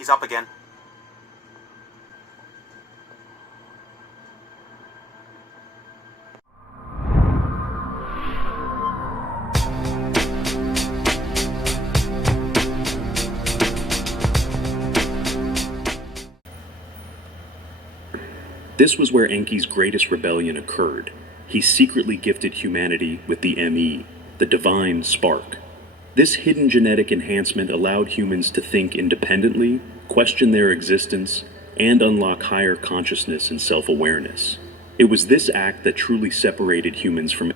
He's up again. This was where Enki's greatest rebellion occurred. He secretly gifted humanity with the ME, the divine spark. This hidden genetic enhancement allowed humans to think independently, question their existence, and unlock higher consciousness and self-awareness. It was this act that truly separated humans from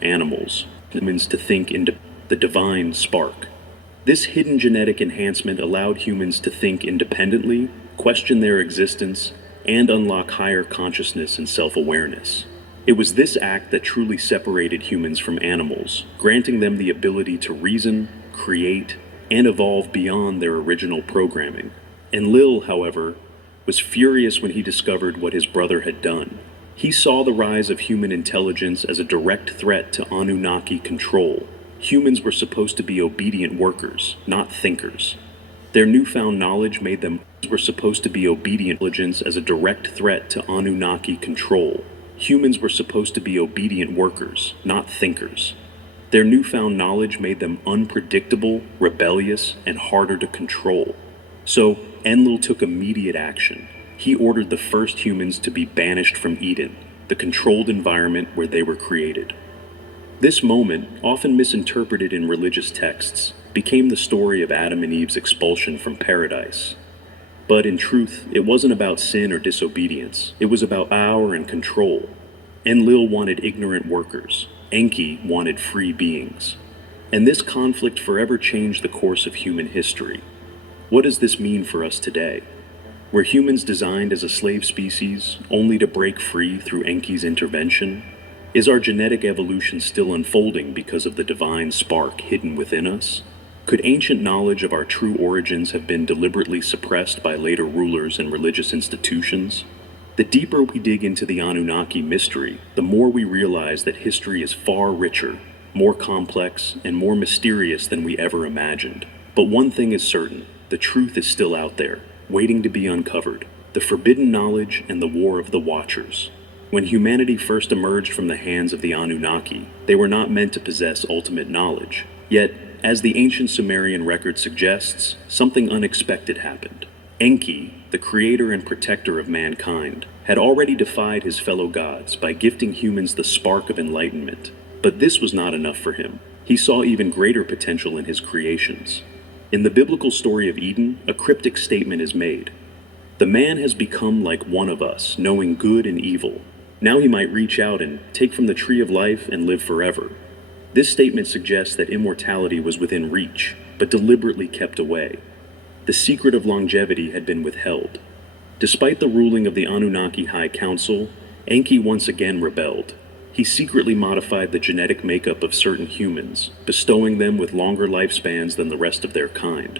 animals, humans to think the divine spark. This hidden genetic enhancement allowed humans to think independently, question their existence, and unlock higher consciousness and self-awareness. It was this act that truly separated humans from animals, granting them the ability to reason, create, and evolve beyond their original programming. Enlil, however, was furious when he discovered what his brother had done. He saw the rise of human intelligence as a direct threat to Anunnaki control. Humans were supposed to be obedient workers, not thinkers. Their newfound knowledge made them were supposed to be obedient intelligence as a direct threat to Anunnaki control. Humans were supposed to be obedient workers, not thinkers. Their newfound knowledge made them unpredictable, rebellious, and harder to control. So, Enlil took immediate action. He ordered the first humans to be banished from Eden, the controlled environment where they were created. This moment, often misinterpreted in religious texts, became the story of Adam and Eve's expulsion from paradise. But in truth, it wasn't about sin or disobedience. It was about power and control. Enlil wanted ignorant workers. Enki wanted free beings. And this conflict forever changed the course of human history. What does this mean for us today? Were humans designed as a slave species, only to break free through Enki's intervention? Is our genetic evolution still unfolding because of the divine spark hidden within us? Could ancient knowledge of our true origins have been deliberately suppressed by later rulers and religious institutions? The deeper we dig into the Anunnaki mystery, the more we realize that history is far richer, more complex, and more mysterious than we ever imagined. But one thing is certain, the truth is still out there, waiting to be uncovered. The forbidden knowledge and the war of the Watchers. When humanity first emerged from the hands of the Anunnaki, they were not meant to possess ultimate knowledge. Yet, as the ancient Sumerian record suggests, something unexpected happened. Enki, the creator and protector of mankind, had already defied his fellow gods by gifting humans the spark of enlightenment. But this was not enough for him. He saw even greater potential in his creations. In the biblical story of Eden, a cryptic statement is made. The man has become like one of us, knowing good and evil. Now he might reach out and take from the tree of life and live forever. This statement suggests that immortality was within reach, but deliberately kept away. The secret of longevity had been withheld. Despite the ruling of the Anunnaki High Council, Enki once again rebelled. He secretly modified the genetic makeup of certain humans, bestowing them with longer lifespans than the rest of their kind.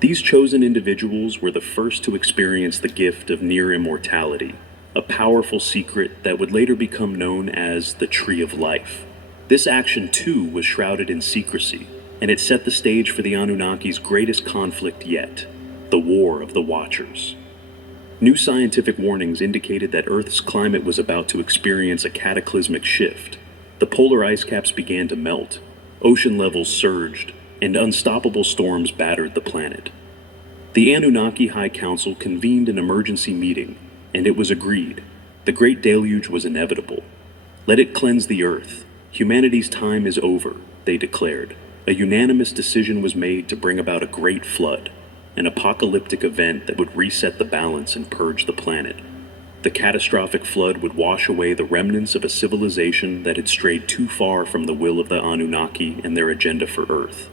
These chosen individuals were the first to experience the gift of near immortality, a powerful secret that would later become known as the Tree of Life. This action, too, was shrouded in secrecy, and it set the stage for the Anunnaki's greatest conflict yet, the War of the Watchers. New scientific warnings indicated that Earth's climate was about to experience a cataclysmic shift. The polar ice caps began to melt, ocean levels surged, and unstoppable storms battered the planet. The Anunnaki High Council convened an emergency meeting, and it was agreed. The Great Deluge was inevitable. Let it cleanse the Earth. Humanity's time is over, they declared. A unanimous decision was made to bring about a great flood, an apocalyptic event that would reset the balance and purge the planet. The catastrophic flood would wash away the remnants of a civilization that had strayed too far from the will of the Anunnaki and their agenda for Earth.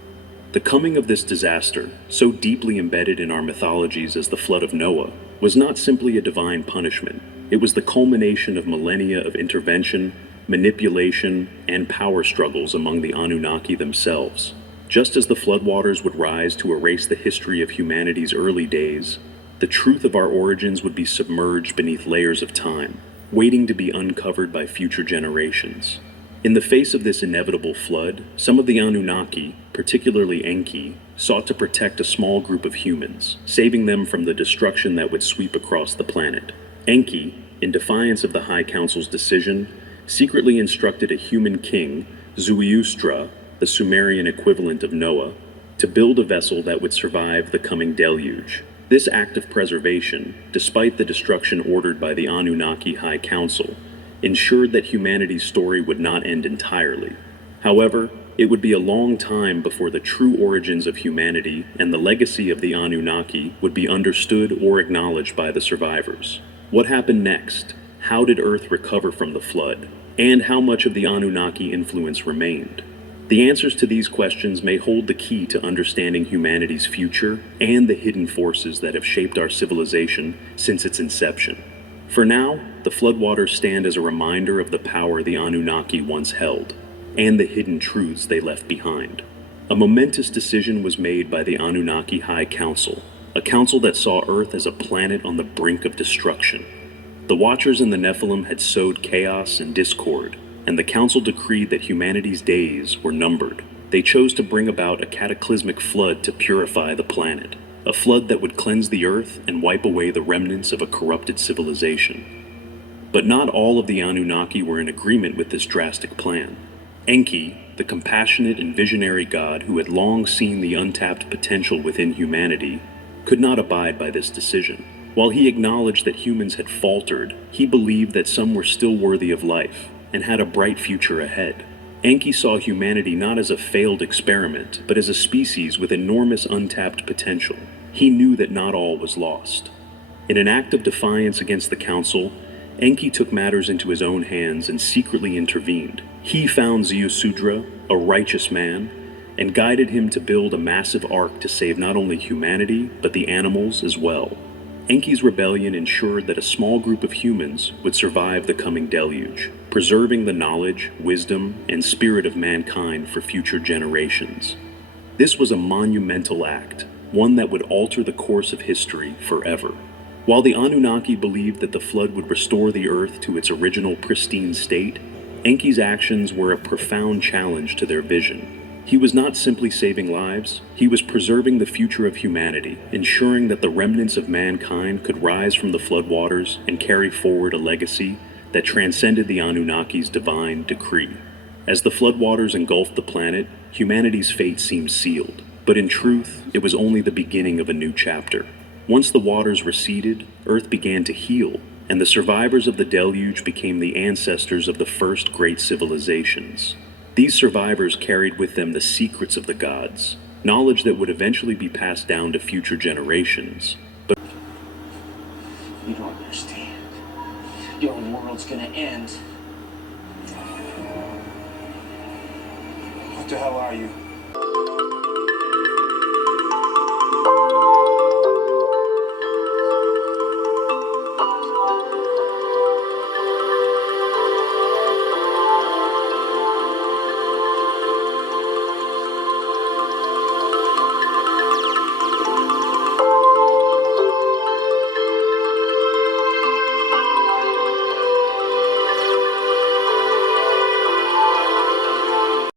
The coming of this disaster, so deeply embedded in our mythologies as the flood of Noah, was not simply a divine punishment. It was the culmination of millennia of intervention, manipulation, and power struggles among the Anunnaki themselves. Just as the floodwaters would rise to erase the history of humanity's early days, the truth of our origins would be submerged beneath layers of time, waiting to be uncovered by future generations. In the face of this inevitable flood, some of the Anunnaki, particularly Enki, sought to protect a small group of humans, saving them from the destruction that would sweep across the planet. Enki, in defiance of the High Council's decision, secretly instructed a human king, Zoroastra, the Sumerian equivalent of Noah, to build a vessel that would survive the coming deluge. This act of preservation, despite the destruction ordered by the Anunnaki High Council, ensured that humanity's story would not end entirely. However, it would be a long time before the true origins of humanity and the legacy of the Anunnaki would be understood or acknowledged by the survivors. What happened next? How did Earth recover from the flood? And how much of the Anunnaki influence remained? The answers to these questions may hold the key to understanding humanity's future and the hidden forces that have shaped our civilization since its inception. For now, the floodwaters stand as a reminder of the power the Anunnaki once held, and the hidden truths they left behind. A momentous decision was made by the Anunnaki High Council, a council that saw Earth as a planet on the brink of destruction. The Watchers and the Nephilim had sowed chaos and discord, and the council decreed that humanity's days were numbered. They chose to bring about a cataclysmic flood to purify the planet, a flood that would cleanse the earth and wipe away the remnants of a corrupted civilization. But not all of the Anunnaki were in agreement with this drastic plan. Enki, the compassionate and visionary god who had long seen the untapped potential within humanity, could not abide by this decision. While he acknowledged that humans had faltered, he believed that some were still worthy of life and had a bright future ahead. Enki saw humanity not as a failed experiment, but as a species with enormous untapped potential. He knew that not all was lost. In an act of defiance against the council, Enki took matters into his own hands and secretly intervened. He found Ziusudra, a righteous man, and guided him to build a massive ark to save not only humanity, but the animals as well. Enki's rebellion ensured that a small group of humans would survive the coming deluge, preserving the knowledge, wisdom, and spirit of mankind for future generations. This was a monumental act, one that would alter the course of history forever. While the Anunnaki believed that the flood would restore the earth to its original pristine state, Enki's actions were a profound challenge to their vision. He was not simply saving lives, he was preserving the future of humanity, ensuring that the remnants of mankind could rise from the floodwaters and carry forward a legacy that transcended the Anunnaki's divine decree. As the floodwaters engulfed the planet, humanity's fate seemed sealed. But in truth, it was only the beginning of a new chapter. Once the waters receded, Earth began to heal, and the survivors of the deluge became the ancestors of the first great civilizations. These survivors carried with them the secrets of the gods, knowledge that would eventually be passed down to future generations. But you don't understand. Your world's gonna end. What the hell are you?